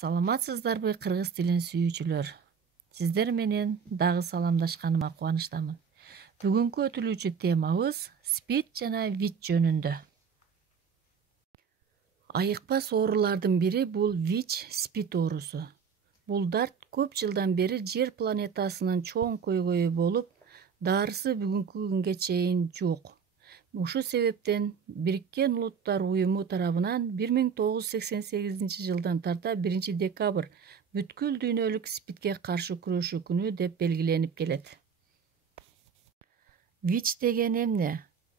Саламатсыздарбы кыргыз тилин сүйүүчүлөр? Сиздер менен дагы саламдашканыма кубанычтамын. Бүгүнкү өтүлүүчү темабыз СПИД жана ВИЧ жөнүндө. Айыкпас оорулардын бири бул ВИЧ СПИД оорусу. Бул дарт көп жылдан бери Жер планетасынын чоң көйгөйү болуп, дарысы бүгүнкү күнгө чейин жок. Ушул себептен Бириккен Улуттар Уюму тарабынан 1988 жылдан тарта 1 декабрь бүткүл дүйнөлүк СПИДке каршы күрөшүү күнү деп белгиленип келет. ВИЧ деген эмне?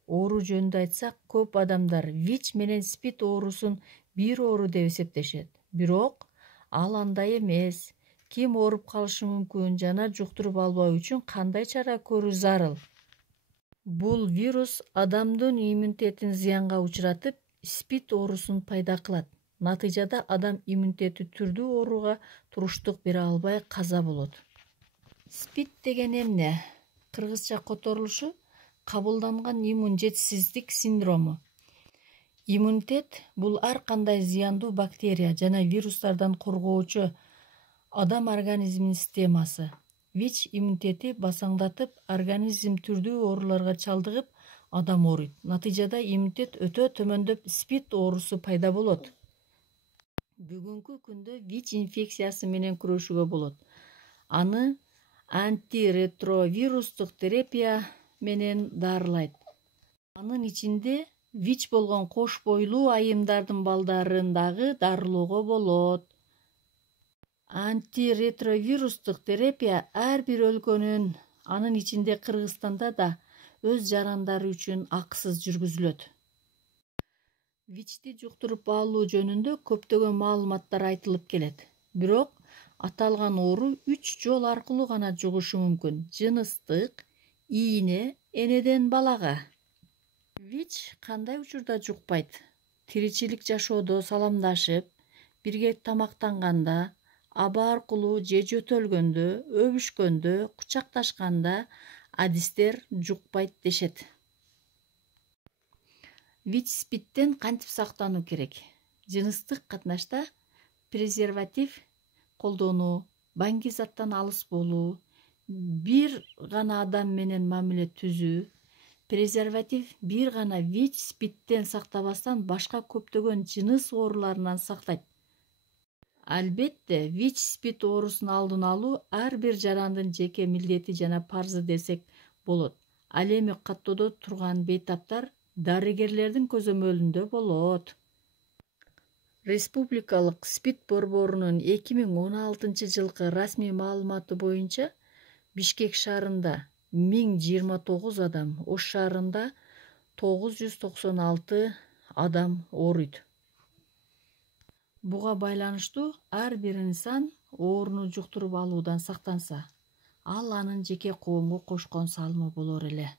Оору жөнүндө айтсак, көп адамдар ВИЧ менен СПИД оорусун бир оору деп эсептешет. Бирок ал андай эмес. Ким ооруп калышы мүмкүн жана жуктуруп албоо үчүн кандай чара көрүү зарыл? Бул вирус адамдын иммунитетин зыянга учуратып, СПИД оорусун пайда кылат. Натыйжада адам иммунитети түрдүү ооруга туруштук бере албай каза болот. СПИД деген эмне? Кыргызча которулушу кабылданган иммун жетишсиздик синдрому. Иммунитет бул ар кандай зыяндуу бактерия жана вирустардан коргоочу адам организминин системасы. ВИЧ иммунитети басаңдатып, организм түрдүү ооруларга чалдыгып, адам ооруйт. Натыйжада иммунитет өтө төмөндөп, СПИД оорусу пайда болот. Бүгүнкү күндө ВИЧ инфекциясы менен күрөшүүгө болот. Аны антиретровирустук терапия менен дарылайт. Анын ичинде ВИЧ болгон кош бойлуу айымдардын балдарын дагы дарылоого болот. Антиретровирустук терапия ар бир өлкөнүн, анын ичинде Кыргызстанда да өз жарандары үчүн акысыз жүргүзүлөт. ВИЧти жуктуруп алуу жөнүндө көптөгөн маалыматтар айтылып келет. Бирок аталган оору 3 жол аркылуу гана жугушу мүмкүн: жыныстык, ийне, энеден балага. ВИЧ кандай учурда жукпайт? Тиричилик жашоодо саламдашып, бирге тамактанганда, аба аркылуу же жөтөлгөндө, өбүшкөндө, кучакташканда адистер жукпайт дешет. ВИЧ СПИДтен кантип сактануу керек? Жыныстык катнашта презерватив колдонуу, баңги заттан алыс болуу, бир гана адам менен мамиле түзүү. Презерватив бир гана ВИЧ СПИДтен сактабастан башка көптөгөн жыныс ооруларынан сактайт. Албетте, ВИЧ СПИД оорусун алдын алуу ар бир жарандын жеке милдети жана парзы десек болот. Ал эми каттоодо турган бейтаптар дарыгерлердин көзөмөлүндө болот. Республикалык СПИД борборунун 2016 жылкы расмий маалыматы боюнча Бишкек шаарында 1029 адам, Ош шаарында 996 адам ооруйт. Буга байланыштуу ар бир инсан ооруну жуктуруп алуудан сактанса, ал анын жеке коомго кошкон салымы болор эле.